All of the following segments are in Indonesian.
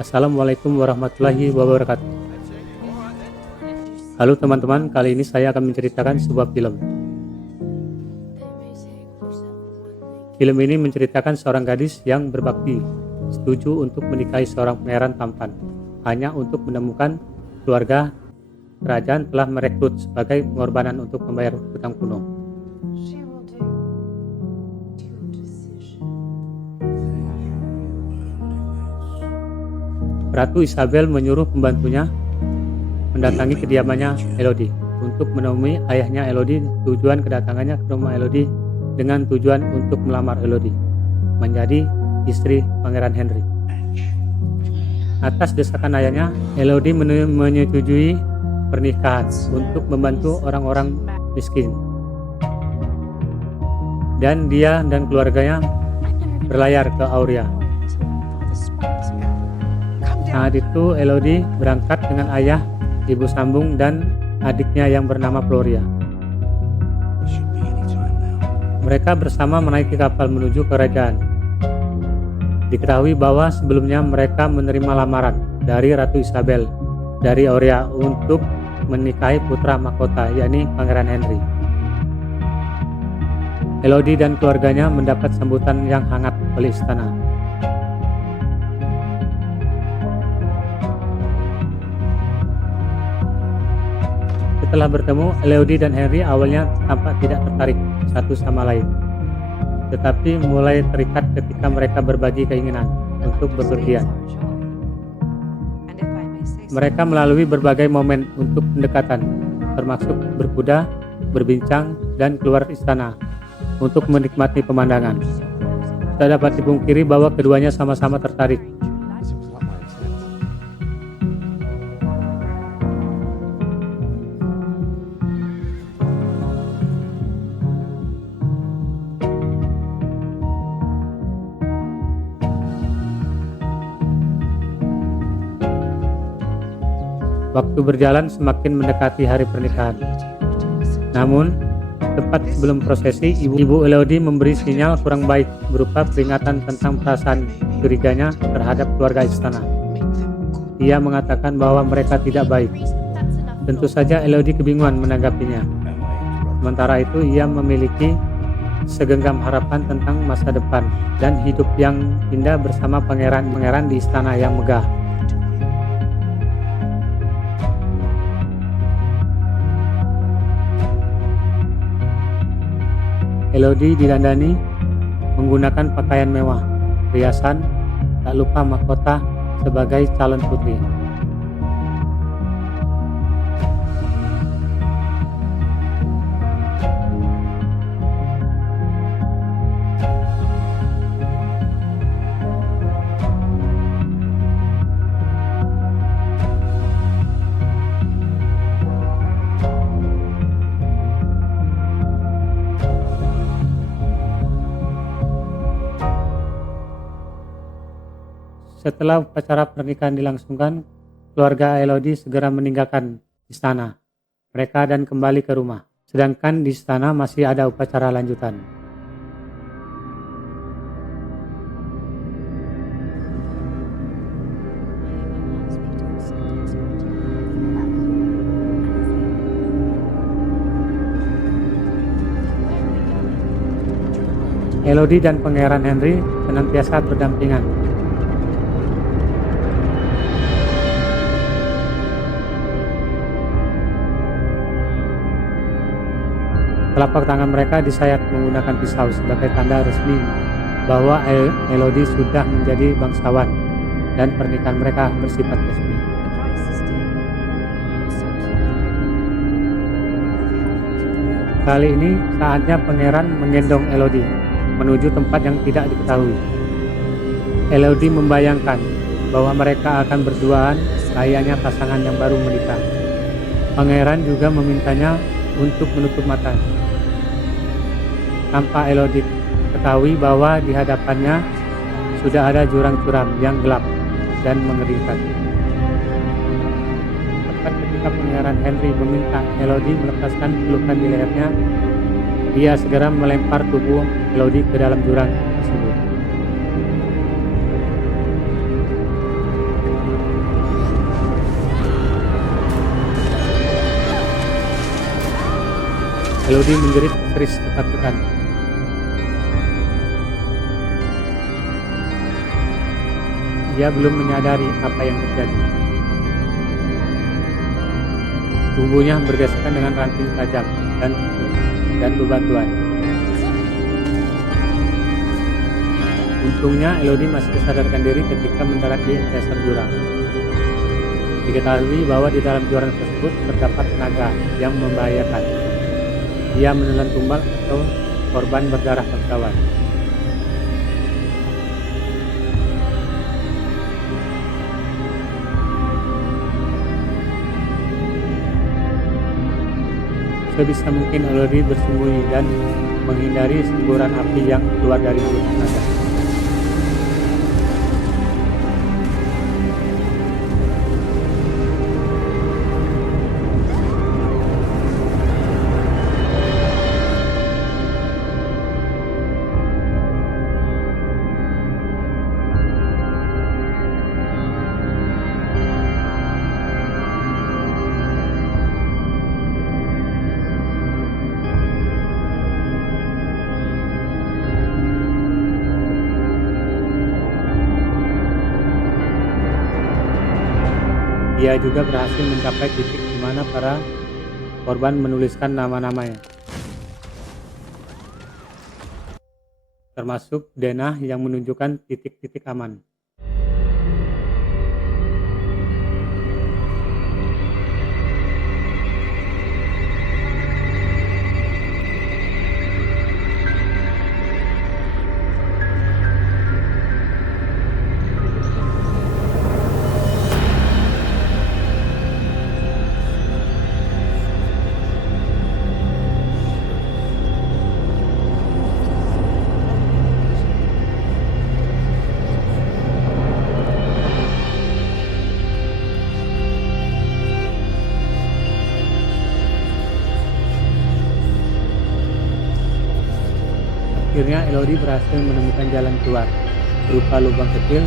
Assalamualaikum warahmatullahi wabarakatuh. Halo teman-teman, kali ini saya akan menceritakan sebuah film. Film ini menceritakan seorang gadis yang berbakti, setuju untuk menikahi seorang pangeran tampan, hanya untuk menemukan keluarga kerajaan telah merekrut sebagai pengorbanan untuk membayar hutang kuno. Ratu Isabel menyuruh pembantunya mendatangi kediamannya Elodie untuk menemui ayahnya Elodie. Tujuan kedatangannya ke rumah Elodie dengan tujuan untuk melamar Elodie menjadi istri Pangeran Henry. Atas desakan ayahnya, Elodie menyetujui pernikahan untuk membantu orang-orang miskin, dan dia dan keluarganya berlayar ke Aurea. Saat itu Elodie berangkat dengan ayah, ibu sambung, dan adiknya yang bernama Floria. Mereka bersama menaiki kapal menuju kerajaan. Diketahui bahwa sebelumnya mereka menerima lamaran dari Ratu Isabel dari Aurea untuk menikahi putra mahkota, yakni Pangeran Henry. Elodie dan keluarganya mendapat sambutan yang hangat oleh istana. Setelah bertemu, Elodie dan Henry awalnya tampak tidak tertarik satu sama lain, tetapi mulai terikat ketika mereka berbagi keinginan untuk bepergian. Mereka melalui berbagai momen untuk pendekatan, termasuk berkuda, berbincang, dan keluar istana untuk menikmati pemandangan. Tak dapat dipungkiri bahwa keduanya sama-sama tertarik. Waktu berjalan semakin mendekati hari pernikahan. Namun, tepat sebelum prosesi, ibu Elodie memberi sinyal kurang baik berupa peringatan tentang perasaan curiganya terhadap keluarga istana. Ia mengatakan bahwa mereka tidak baik. Tentu saja Elodie kebingungan menanggapinya. Sementara itu, ia memiliki segenggam harapan tentang masa depan dan hidup yang indah bersama pangeran-pangeran di istana yang megah. Elodie didandani menggunakan pakaian mewah, perhiasan, tak lupa mahkota sebagai calon putri. Setelah upacara pernikahan dilangsungkan, keluarga Elodie segera meninggalkan istana mereka dan kembali ke rumah. Sedangkan di istana masih ada upacara lanjutan. Elodie dan Pangeran Henry senantiasa berdampingan. Telapak tangan mereka disayat menggunakan pisau sebagai tanda resmi bahwa Elodie sudah menjadi bangsawan dan pernikahan mereka bersifat resmi. Kali ini saatnya pangeran menggendong Elodie menuju tempat yang tidak diketahui. Elodie membayangkan bahwa mereka akan berduaan layaknya pasangan yang baru menikah. Pangeran juga memintanya untuk menutup mata. Tanpa Elodie ketahui bahwa di hadapannya sudah ada jurang curam yang gelap dan mengerikan. Tepat ketika Pangeran Henry meminta Elodie melepaskan pelukan di lehernya, dia segera melempar tubuh Elodie ke dalam jurang tersebut. Elodie menjerit histeris ketakutan. Ia belum menyadari apa yang terjadi. Tubuhnya bergesekan dengan ranting tajam dan bebatuan. Untungnya Elodie masih sadarkan diri ketika mendarat di dasar jurang. Diketahui bahwa di dalam jurang tersebut terdapat naga yang membahayakan. Ia menelan tumbal atau korban berdarah bangsawan. Sebisa mungkin Elodie bersembunyi dan menghindari semburan api yang keluar dari mulut naga. Ia juga berhasil mencapai titik di mana para korban menuliskan nama-namanya, termasuk denah yang menunjukkan titik-titik aman. Akhirnya Elodie berhasil menemukan jalan keluar, berupa lubang kecil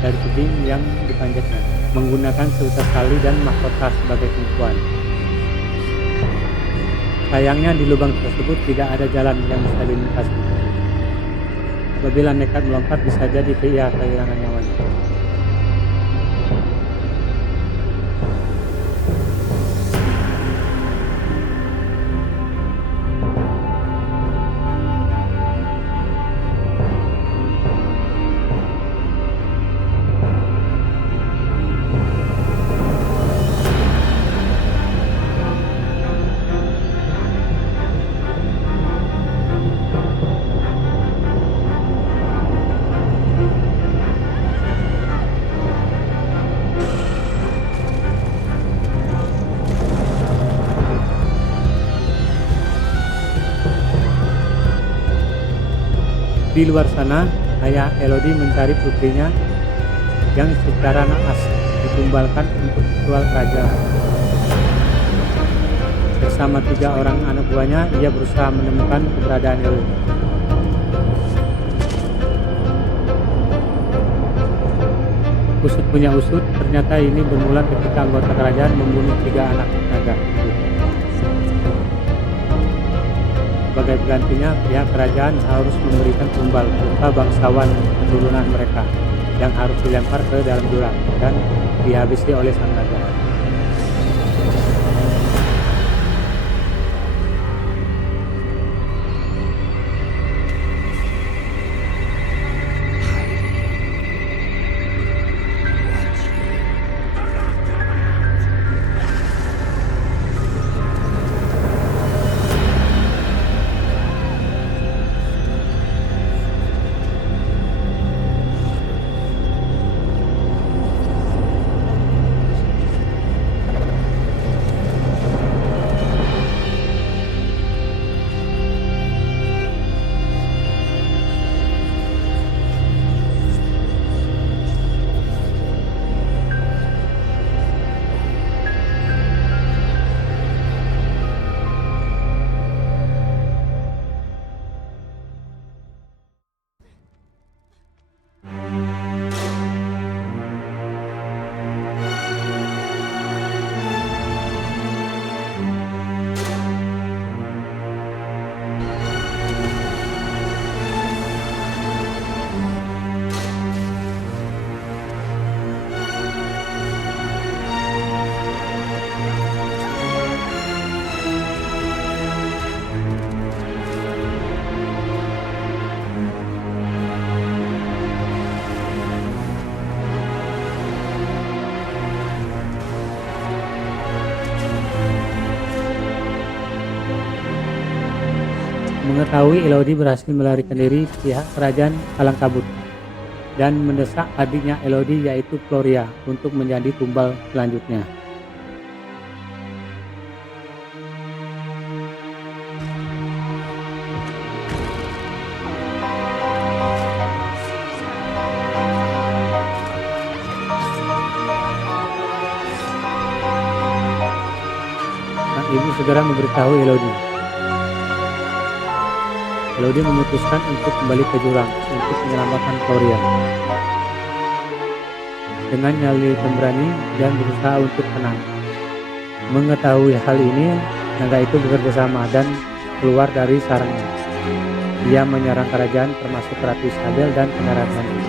dari tebing yang dipanjatnya, menggunakan seutas tali dan mahkota sebagai tumpuan. Sayangnya di lubang tersebut tidak ada jalan yang bisa dilintasi. Apabila nekat melompat bisa jadi ia kehilangan nyawanya. Di luar sana, ayah Elodie mencari putrinya yang secara naas ditumbalkan untuk ritual kerajaan. Bersama 3 orang anak buahnya, ia berusaha menemukan keberadaan Elodie. Usut punya usut, ternyata ini bermula ketika anggota kerajaan membunuh 3 anak naga. Sebagai penggantinya, pihak kerajaan harus memberikan tumbal berupa bangsawan keturunan mereka yang harus dilempar ke dalam jurang dan dihabisi oleh sang naga. mengetahui Elodie berhasil melarikan diri, pihak kerajaan kalang kabut dan mendesak adiknya Elodie yaitu Floria untuk menjadi tumbal selanjutnya. Sang ibu segera memberitahu Elodie. Elodie memutuskan untuk kembali ke jurang untuk menyelamatkan Floria. Dengan nyali pemberani dan berusaha untuk tenang. Mengetahui hal ini, naga itu bekerja sama dan keluar dari sarangnya. Dia menyerang kerajaan termasuk Ratu Isabel dan pendarangannya.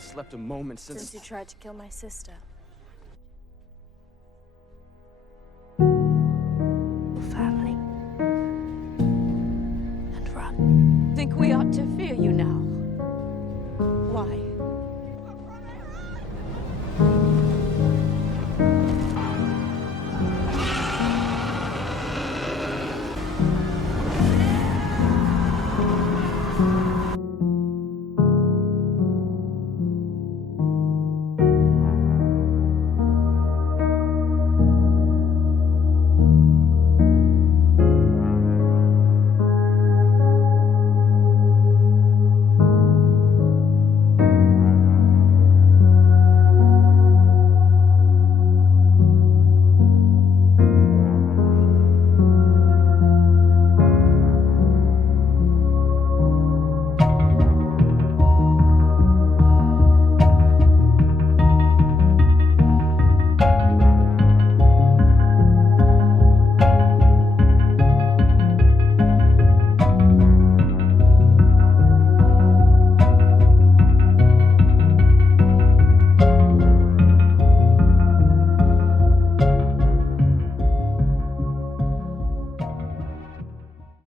Slept a moment Since you tried to kill my sister. Family. And run. Think we ought to fear you now? Why?